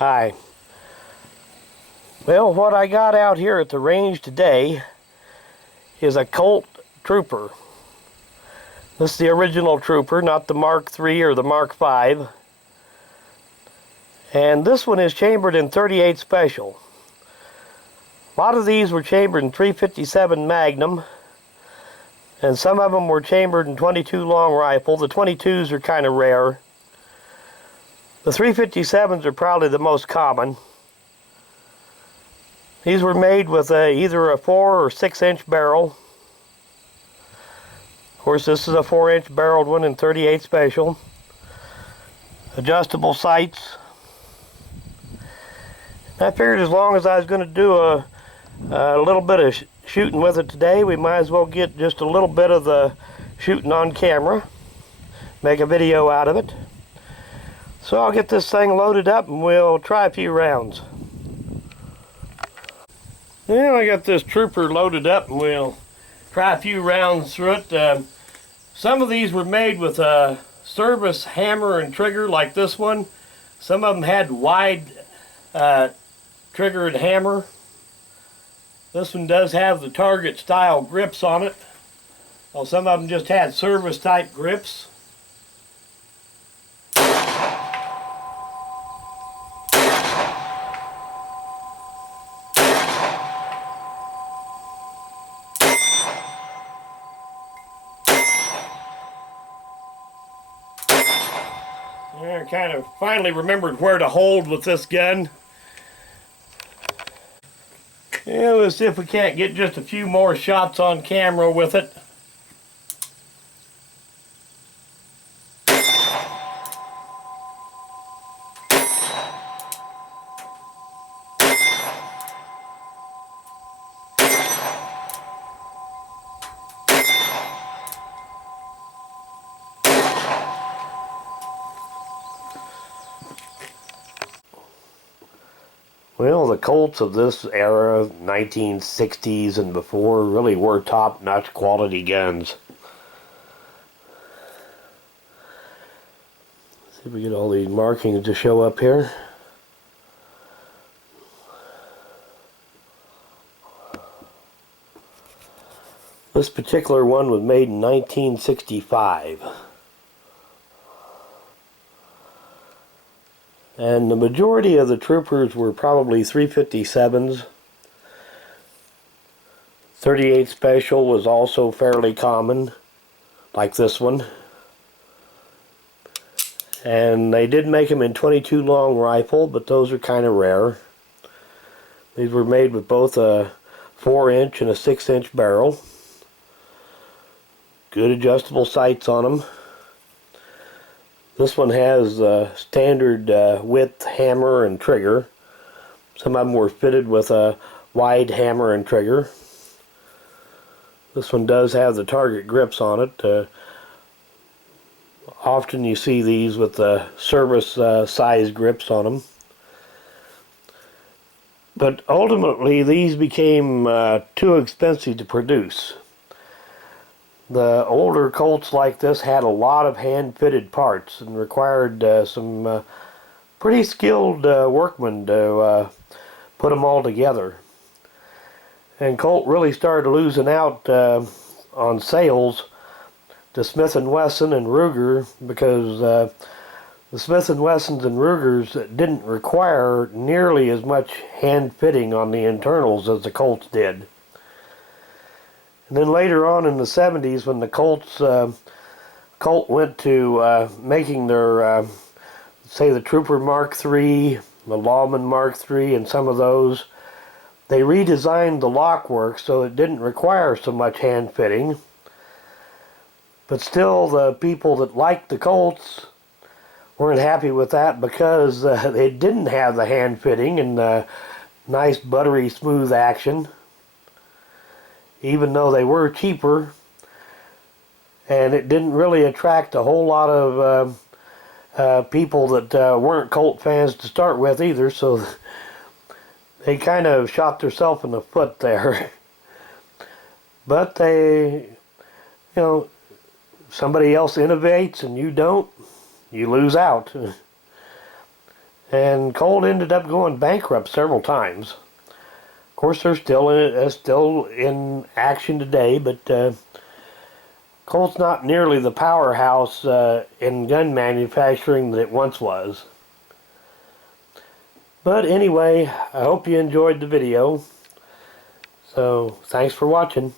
Hi. Well, what I got out here at the range today is a Colt Trooper. This is the original Trooper, not the Mark III or the Mark V. And this one is chambered in 38 Special. A lot of these were chambered in 357 Magnum, and some of them were chambered in 22 Long Rifle. The 22s are kind of rare. The 357s are probably the most common. These were made with either a 4 or 6 inch barrel. Of course, this is a 4 inch barreled one in 38 Special. Adjustable sights. I figured as long as I was going to do a little bit of shooting with it today, we might as well get just a little bit of the shooting on camera. Make a video out of it. So I'll get this thing loaded up and we'll try a few rounds. Well, I got this Trooper loaded up and we'll try a few rounds through it. Some of these were made with a service hammer and trigger like this one. Some of them had wide trigger and hammer. This one does have the target style grips on it. Well, some of them just had service type grips. I kind of finally remembered where to hold with this gun. Yeah, let's see if we can't get just a few more shots on camera with it. Well, the Colts of this era, 1960s and before, really were top-notch quality guns. See if we get all these markings to show up here. This particular one was made in 1965. And the majority of the Troopers were probably 357s. 38 Special was also fairly common, like this one. And they did make them in 22 Long Rifle, but those are kind of rare. These were made with both a 4 inch and a 6 inch barrel. Good adjustable sights on them. This one has standard width hammer and trigger. Some of them were fitted with a wide hammer and trigger. This one does have the target grips on it. Often you see these with the service size grips on them. But ultimately these became too expensive to produce. The older Colts like this had a lot of hand-fitted parts and required some pretty skilled workmen to put them all together. And Colt really started losing out on sales to Smith & Wesson and Ruger because the Smith & Wessons and Rugers didn't require nearly as much hand-fitting on the internals as the Colts did. And then later on in the 70s, when the Colt went to making their, say, the Trooper Mark III, the Lawman Mark III, and some of those, they redesigned the lockwork so it didn't require so much hand fitting. But still, the people that liked the Colts weren't happy with that because they didn't have the hand fitting and the nice buttery smooth action. Even though they were cheaper, and it didn't really attract a whole lot of people that weren't Colt fans to start with either, so they kind of shot themselves in the foot there. But they, somebody else innovates and you don't, you lose out. And Colt ended up going bankrupt several times. Of course, they're still in action today, but Colt's not nearly the powerhouse in gun manufacturing that it once was. But anyway, I hope you enjoyed the video. So, thanks for watching.